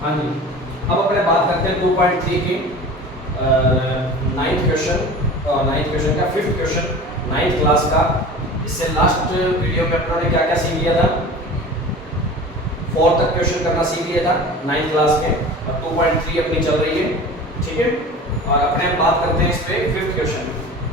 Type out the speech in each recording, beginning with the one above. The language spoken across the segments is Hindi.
हाँ जी, अब अपने बात करते हैं 2.3 की नाइन्थ क्वेश्चन का फिफ्थ क्वेश्चन नाइन्थ क्लास का। इससे लास्ट वीडियो में अपनों ने क्या क्या सीख लिया था, 4 तक क्वेश्चन करना सीख लिया था नाइन्थ क्लास के, और 2.3 अपनी चल रही है, ठीक है। और अपने हम बात करते हैं इस पे फिफ्थ क्वेश्चन।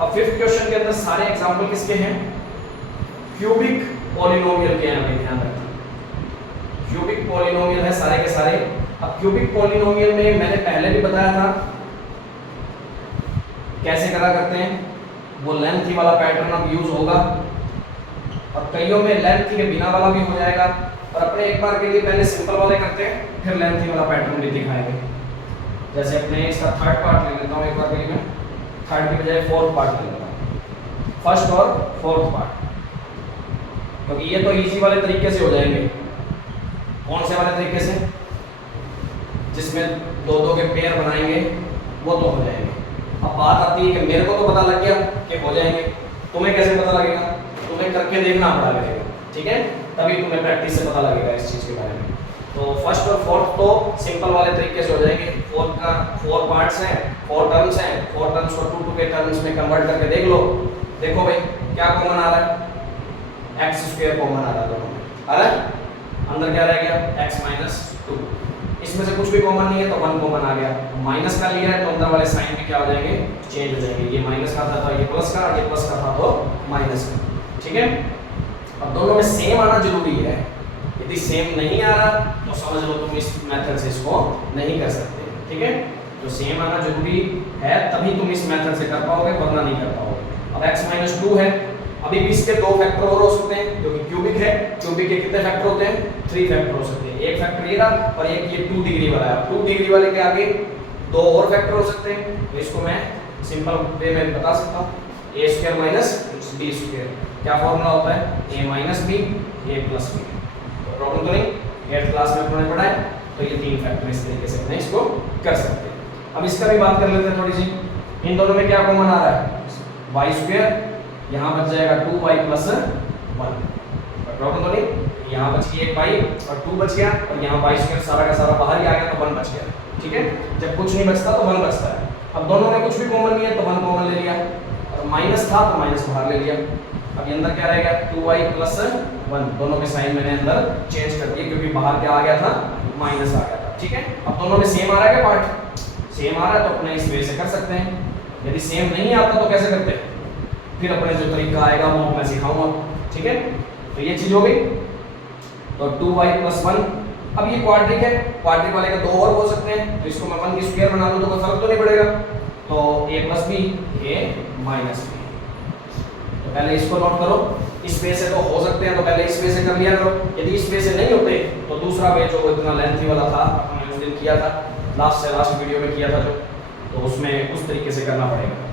अब फिफ्थ क्वेश्चन के अंदर सारे एग्जाम्पल किसके हैं, क्यूबिक पॉलिनोमियल के हैं, हमें ध्यान रखना क्यूबिक पॉलिनोमियल है सारे के सारे। अब क्यूबिक पॉलिनोमियल में मैंने पहले भी बताया था कैसे करा करते हैं, वो लेंथ वाला पैटर्न अब यूज होगा, और कईयों में लेंथ के बिना वाला भी हो जाएगा, और अपने एक बार के लिए पहले सिंपल वाले करते हैं फिर लेंथ वाला पैटर्न भी दिखाएंगे। जैसे अपने इसका थर्ड पार्ट ले लेता हूँ एक बार के लिए, मैं थर्ड की बजाय फोर्थ पार्ट ले लेता हूँ, फर्स्ट और फोर्थ पार्ट, क्योंकि ये तो इजी वाले तरीके से हो जाएंगे। कौन से वाले तरीके से, जिसमें दो दो के पेयर बनाएंगे वो तो हो जाएंगे। अब बात आती है कि मेरे को तो पता लग गया कि हो जाएंगे, तुम्हें कैसे पता लगेगा, तुम्हें करके देखना पड़ा लगेगा, ठीक है, तभी तुम्हें प्रैक्टिस से पता लगेगा इस चीज़ के बारे में। तो फर्स्ट और फोर्थ तो सिंपल वाले तरीके से हो जाएंगे। फोर्थ का 4 पार्ट्स हैं, 4 टर्म्स हैं, 4 टर्म्स को 2 2 के टर्म्स में कन्वर्ट करके देख लो। देखो भाई क्या कॉमन आ रहा है, x² कॉमन आ रहा है दोनों में, आ रहा है, अंदर क्या रह गया x - 2, इसमें से कुछ भी कॉमन नहीं है तो 1 कॉमन आ गया। माइनस का लिया है तो अंदर वाले साइन भी क्या हो जाएंगे, चेंज हो जाएंगे, ये माइनस का था तो ये प्लस का, ये प्लस का था तो माइनस का, ठीक है। अब दोनों में सेम आना जरूरी है, यदि सेम नहीं आ रहा तो समझ लो तुम इस मेथड से इसको नहीं कर सकते, ठीक है। तो सेम आना जरूरी है तभी तुम इस मेथड से कर पाओगे, वरना नहीं कर पाओगे। अब x - 2 है, अभी भी इसके 2 फैक्टर और हो सकते हैं क्योंकि क्यूबिक है, क्यूबिक के कितने फैक्टर होते हैं, 3 फैक्टर हो सकते हैं। एक फैक्टर ये रहा और एक ये 2 डिग्री वाला है, 2 डिग्री वाले के आगे 2 और फैक्टर हो सकते हैं, तो इसको मैं सिंपल वे में बता सकता हूँ, a² - b²। क्या फॉर्मूला होता है, a - b a + b। Problem तो नहीं, 8th क्लास में अपने पढ़ा है, तो ये 3 फैक्टर इस तरीके से अपने इसको कर सकते हैं। अब इसका भी बात कर लेते हैं थोड़ी सी, इन दोनों में क्या कॉमन आ रहा है, y², यहाँ बच जाएगा 2y + 1। प्रॉब्लम तो नहीं, यहाँ बच गई 1y और 2 बच गया, और यहाँ y² सारा का सारा बाहर ही आ गया तो 1 बच गया, ठीक है। जब कुछ नहीं बचता तो 1 बचता है। अब दोनों में कुछ भी कॉमन नहीं है तो 1 कॉमन ले लिया, और माइनस था तो माइनस बाहर ले लिया। अब अंदर क्या रहेगा, 2y + 1, दोनों के साइन मैंने अंदर चेंज कर दिए क्योंकि बाहर क्या आ गया था, माइनस आ गया था, ठीक है। अब दोनों में सेम आ रहा है क्या, पार्ट सेम आ रहा है तो अपने इस वे से कर सकते हैं। यदि सेम नहीं आता तो कैसे करते हैं, फिर अपने जो तरीका आएगा वो मैं सिखाऊंगा, ठीक है। तो ये चीज हो गई, तो 2y + 1। अब ये क्वाड्रिक है, क्वाड्रिक वाले का 2 और हो सकते हैं, तो इसको मैं 1 की स्क्वायर बना दूं तो कोई फर्क तो नहीं पड़ेगा, तो a + b a - b। तो पहले इसको नोट करो, इस वे से तो हो सकते हैं तो पहले इस वे से कर लिया करो, यदि इस वे से नहीं होते तो दूसरा वे जो इतना लेंथी वाला था हमने उस दिन किया था, लास्ट वीडियो में किया था जो, तो उसमें उस तरीके से करना पड़ेगा।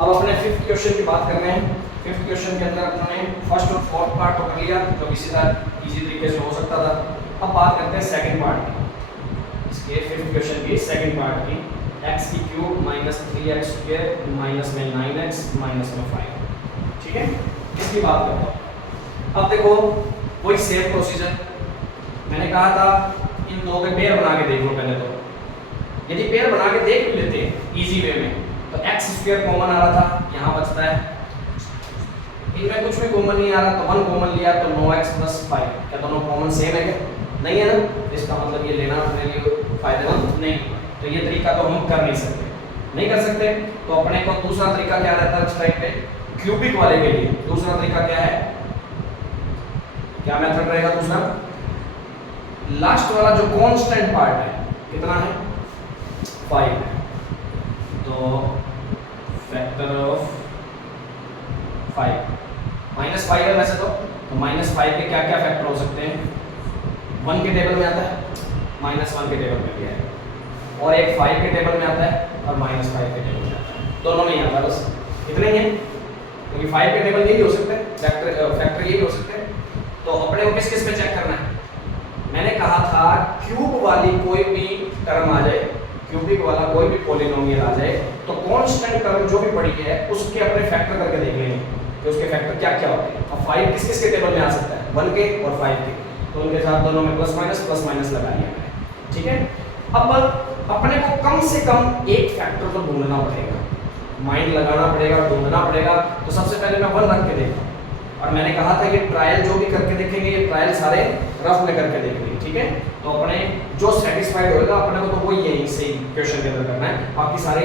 अब अपने फिफ्थ क्वेश्चन की बात कर रहे हैं। फिफ्थ क्वेश्चन के अंदर अपने फर्स्ट और फोर्थ पार्ट तो कर लिया जो किसी तरह इजी तरीके से हो सकता था। अब बात करते हैं सेकंड पार्ट की, इसके फिफ्थ क्वेश्चन की सेकंड पार्ट की, x³ - 3x² माइनस में 9x माइनस में 5, ठीक है, इसकी बात करता हूँ। अब देखो कोई सेम प्रोसीजर, मैंने कहा था इन दो के पेयर बना के देख लो पहले तो, यदि पेयर बना के देख लेते हैं इजी वे में तो x² कॉमन आ रहा था, यहाँ बचता है, इनमें कुछ भी कॉमन नहीं आ रहा तो 1 कॉमन लिया तो 9x + 5। क्या दोनों कॉमन सेम है क्या, नहीं है ना, इसका मतलब ये लेना अपने लिए फायदेमंद नहीं, तो ये तरीका तो हम कर नहीं सकते, तो अपने को दूसरा तरीका क्या रहता है उस टाइम पे, क्यूबिक वाले के लिए दूसरा तरीका क्या है, क्या मेथड रहेगा दूसरा, लास्ट वाला जो कांस्टेंट पार्ट है कितना है, 5 है, तो फैक्टर ऑफ 5 -5 है वैसे तो -5 के क्या क्या फैक्टर हो सकते हैं, 1 के टेबल में आता है, -1 के टेबल में भी है, और एक 5 के टेबल में आता है और -5 के टेबल में आता है, दोनों में ही आता है, बस इतने ही है, क्योंकि 5 के टेबल यही हो सकते हैं, फैक्टर यही हो सकते हैं। तो अपने को किस किस पे चेक करना है, मैंने कहा था क्यूब वाली कोई भी टर्म आ जाए, क्यूबिक वाला कोई भी पॉलिनोमियल आ जाए तो कांस्टेंट टर्म जो भी पड़ी है उसके अपने फैक्टर करके देख लेंगे कि उसके फैक्टर क्या क्या होते हैं। अब 5 किस किस के टेबल में आ सकता है, 1 के और 5 के, तो उनके साथ दोनों में प्लस माइनस लगा लिया मैंने। ठीक है, अब अपने को कम से कम एक फैक्टर तो ढूंढना पड़ेगा, माइंड लगाना पड़ेगा, ढूंढना पड़ेगा। तो सबसे पहले मैं 1 रख के देखता हूँ और मैंने कहा था ये ट्रायल जो भी करके देखेंगे ये ट्रायल सारे रफ में करके देखेंगे। ठीक है, तो अपने जो सेटिस्फाइड होगा अपने को तो वही यही सही क्वेश्चन के अंदर करना है, बाकी सारे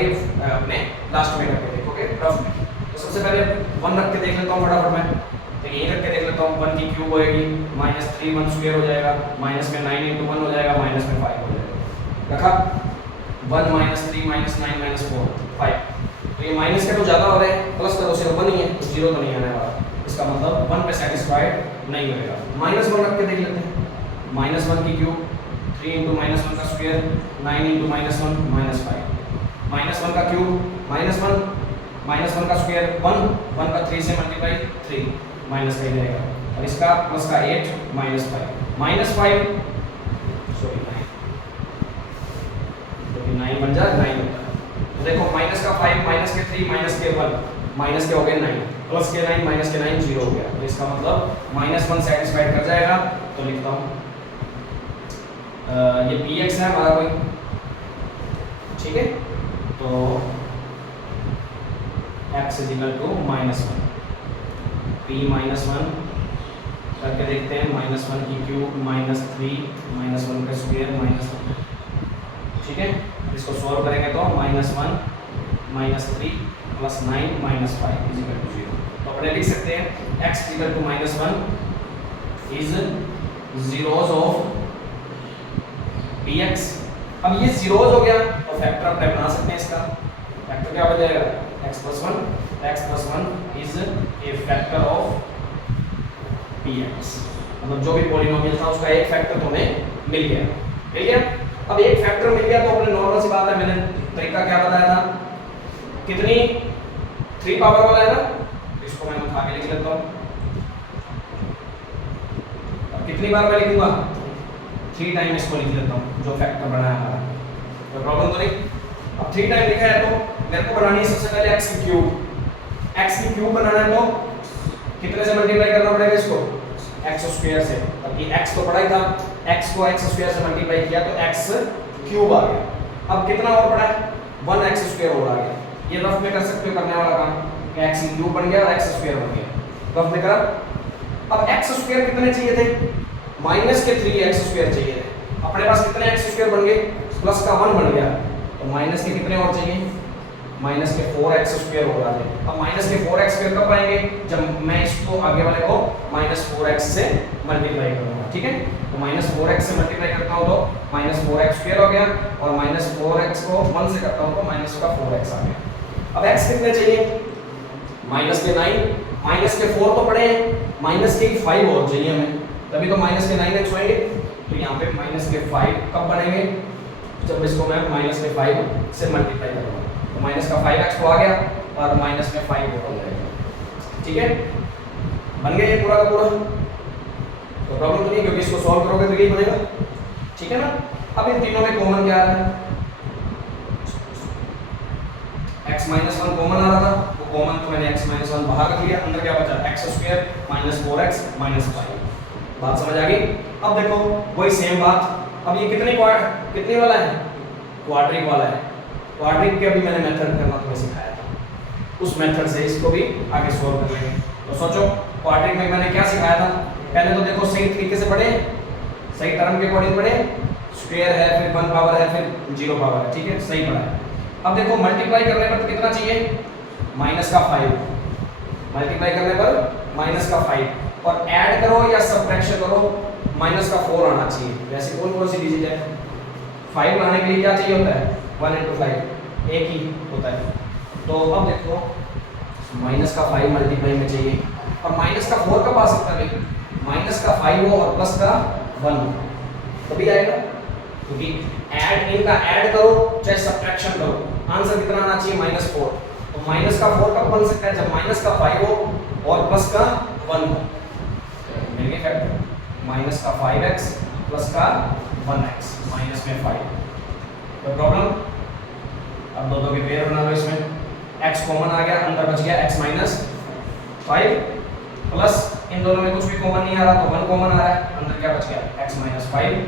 अपने लास्ट में करके देखोगे रफ में। तो सबसे पहले 1 रख के देख लेता हूँ फटाफट में, तो यही रख के देख लेता हूँ। 1 की क्यूब होएगी -3 1 स्क्वायर हो जाएगा, माइनस में 9 × 1 हो जाएगा, माइनस में 5 हो जाएगा। रखा 1 -3 -9 -4 5, तो ये माइनस का तो ज़्यादा हो रहा है, प्लस का तो सिर्फ 1 ही है, तो 0 तो नहीं आने वाला, इसका मतलब 1 पे सेटिस्फाइड नहीं होएगा। -1 रख के देख लेते हैं, -1 की क्यूब 3 × -1 का स्क्वायर 9 × -1 -5, -1 का क्यूब -1 का स्क्वायर 1 का 3 से मल्टीप्लाई 3 माइनस का ही रहेगा, और इसका प्लस का 8 -5 सॉरी 9 बन जाए 9 होता है। तो देखो माइनस का 5 माइनस के 3 माइनस के 1 माइनस के हो गए 9 प्लस के 9 माइनस के 9 0 हो गया, तो इसका मतलब -1 सेटिस्फाइड कर जाएगा। तो लिखता हूँ ये px है हमारा कोई, ठीक है, तो x = -1 p -1 करके देखते हैं, -1 की क्यूब -3 -1 का स्क्वायर -1, ठीक है। इसको सॉल्व करेंगे तो -1 -3 + 9 -5 = 0। तो अपने लिख सकते हैं x = -1 is zeros of px। अब ये zeros हो गया तो फैक्टर अपने बना सकते हैं, इसका फैक्टर क्या हो जाएगा x + 1 is a factor of px, मतलब जो भी पॉलिनोमियल था उसका एक फैक्टर तो हमें मिल गया। अब एक फैक्टर मिल गया तो अपने नॉर्मल सी बात है, मैंने तरीका क्या बताया था, कितनी 3 पावर वाला है ना, इसको मैं उठा के लिख लेता हूँ। अब कितनी बार मैं लिखूंगा 3 टाइम इसको लिख लेता हूँ, जो फैक्टर बना है हमारा, कोई प्रॉब्लम तो नहीं। अब 3 टाइम लिखा है तो मेरे को बनानी है सबसे पहले x की क्यूब बनाना है, तो कितने से मल्टीप्लाई करना पड़ेगा इसको x स्क्वायर से, क्योंकि x तो पड़ा ही था, x को x स्क्वायर से मल्टीप्लाई किया तो x क्यूब आ गया। अब कितना और पड़ा है 1x स्क्वायर और आ गया, ये रफ में कर सकते हो करने वाला काम, x क्यूब बन गया और x स्क्वायर बन गया, रफ में करा। अब x स्क्वायर कितने चाहिए थे, -3x स्क्वायर चाहिए थे, अपने पास कितने x स्क्वायर बन गए, प्लस का 1 बन गया, तो माइनस के कितने और चाहिए, -4x स्क्वायर हो रहा है। अब -4x स्क्वायर कब आएंगे, जब मैं इसको आगे वाले को -4x से मल्टीप्लाई करूंगा, ठीक है। तो -4x से मल्टीप्लाई करता हूं तो -4x स्क्वायर हो गया, और -4x को 1 से करता हूं तो -4x आ गया। अब x कितने चाहिए, -9 -4 तो पड़े हैं, -5 और चाहिए हमें, तभी तो -9x होंगे। तो यहाँ पे -5 कब बनेंगे, जब इसको मैं -5 से मल्टीप्लाई करूंगा, तो -5x तो आ गया और -5 हो जाएगा, ठीक है। बन गया ये पूरा का पूरा, तो प्रॉब्लम तो नहीं, क्योंकि इसको सॉल्व करोगे तो यही बनेगा, ठीक है ना। अब इन तीनों में कॉमन क्या आ रहा है, x -1 कॉमन आ रहा था, वो कॉमन तो मैंने x -1 बाहर रख लिया, अंदर क्या बचा x स्क्वायर -4x -5, बात समझ आ गई। अब देखो वही सेम बात, अब ये कितने वाला है, क्वाड्रिक वाला है, क्वाड्रिक के अभी मैंने मेथड करना तुम्हें सिखाया था, उस मेथड से इसको भी आगे सॉल्व कर लेंगे। तो सोचो क्वाड्रिक में मैंने क्या सिखाया था, पहले तो देखो सही तरीके से पढ़े, सही टर्म के अकॉर्डिंग पढ़े, स्क्वायर है फिर 1 पावर है फिर 0 पावर है, ठीक है, सही पढ़ा है। अब देखो मल्टीप्लाई करने पर तो कितना चाहिए, -5, मल्टीप्लाई करने पर -5, और ऐड करो या सब्ट्रैक्शन करो -4 आना चाहिए। वैसे कौन सी डिजिट है, 5 लाने के लिए क्या चाहिए होता है, 1 × 5 एक ही होता है। तो अब देखो -5 मल्टीप्लाई में चाहिए, और -4 कब आ सकता है, -5 हो और प्लस का 1 हो तभी आएगा, क्योंकि ऐड इनका ऐड करो चाहे सब्ट्रैक्शन करो, आंसर कितना आना चाहिए -4। तो -4 कब बन सकता है, जब -5 हो और प्लस का 1 हो, मिल गया फैक्टर, -5x प्लस का 1x -5। तो प्रॉब्लम अब दोनों के पेयर बना लो इसमें, x कॉमन आ गया, अंदर बच गया x माइनस 5 प्लस इन दोनों में कुछ भी कॉमन नहीं आ रहा तो 1 कॉमन आ रहा है, अंदर क्या बच गया x माइनस 5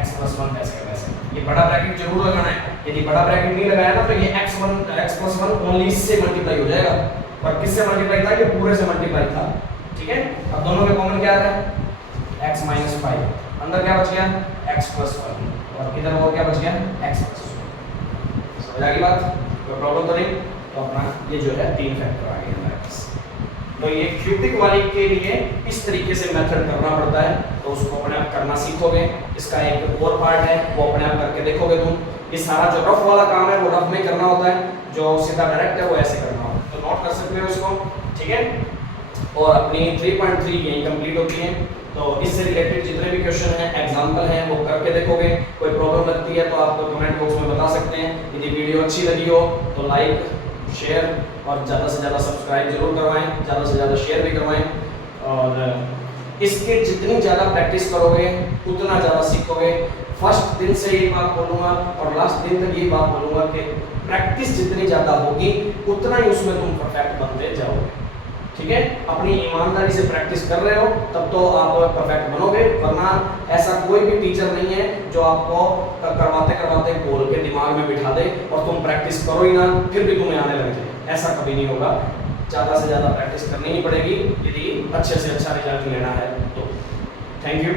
x प्लस 1 ऐसे वैसे। ये बड़ा ब्रैकेट जरूर लगाना है, यदि बड़ा ब्रैकेट नहीं लगाया ना तो ये x प्लस 1 ओनली इससे मल्टीप्लाई हो जाएगा, और किससे मल्टीप्लाई था, ये पूरे से मल्टीप्लाई था। ठीक है, अब दोनों में कॉमन क्या आ रहा है x माइनस 5, अंदर क्या बच गया x प्लस 1, और इधर वो क्या बच गया x प्लस 1। समझ आ गई बात, कोई प्रॉब्लम तो नहीं। तो अपना ये जो है 3 फैक्टर आ गए हमारे पास। तो ये क्यूबिक वाली के लिए इस तरीके से मेथड करना पड़ता है, तो उसको अपने आप करना सीखोगे। इसका एक और पार्ट है वो अपने आप करके देखोगे तुम। ये सारा जो रफ वाला काम है वो रफ में करना होता है, जो सीधा डायरेक्ट है वो ऐसे करना होता है। तो नोट कर सकते हो इसको, ठीक है। और अपनी 3.3 यही कंप्लीट होती है। तो इससे रिलेटेड जितने भी क्वेश्चन हैं, एग्जांपल हैं, वो करके देखोगे। कोई प्रॉब्लम लगती है तो आप कमेंट बॉक्स में बता सकते हैं। यदि वीडियो अच्छी लगी हो तो लाइक शेयर और ज़्यादा से ज़्यादा सब्सक्राइब जरूर करवाएं, ज़्यादा से ज़्यादा शेयर भी करवाएं। और इसके जितनी ज़्यादा प्रैक्टिस करोगे उतना ज़्यादा सीखोगे। फर्स्ट दिन से ये बात बोलूँगा और लास्ट दिन तक ये बात बोलूँगा कि प्रैक्टिस जितनी ज़्यादा होगी उतना ही उसमें तुम परफेक्ट बनते जाओगे। ठीक है, अपनी ईमानदारी से प्रैक्टिस कर रहे हो तब तो आप परफेक्ट बनोगे, वरना ऐसा कोई भी टीचर नहीं है जो आपको करवाते करवाते बोल के दिमाग में बिठा दे और तुम प्रैक्टिस करो ही ना फिर भी तुम्हें आने लग जाए। ऐसा कभी नहीं होगा। ज़्यादा से ज़्यादा प्रैक्टिस करनी ही पड़ेगी यदि अच्छे से अच्छा रिजल्ट लेना है तो। Thank you.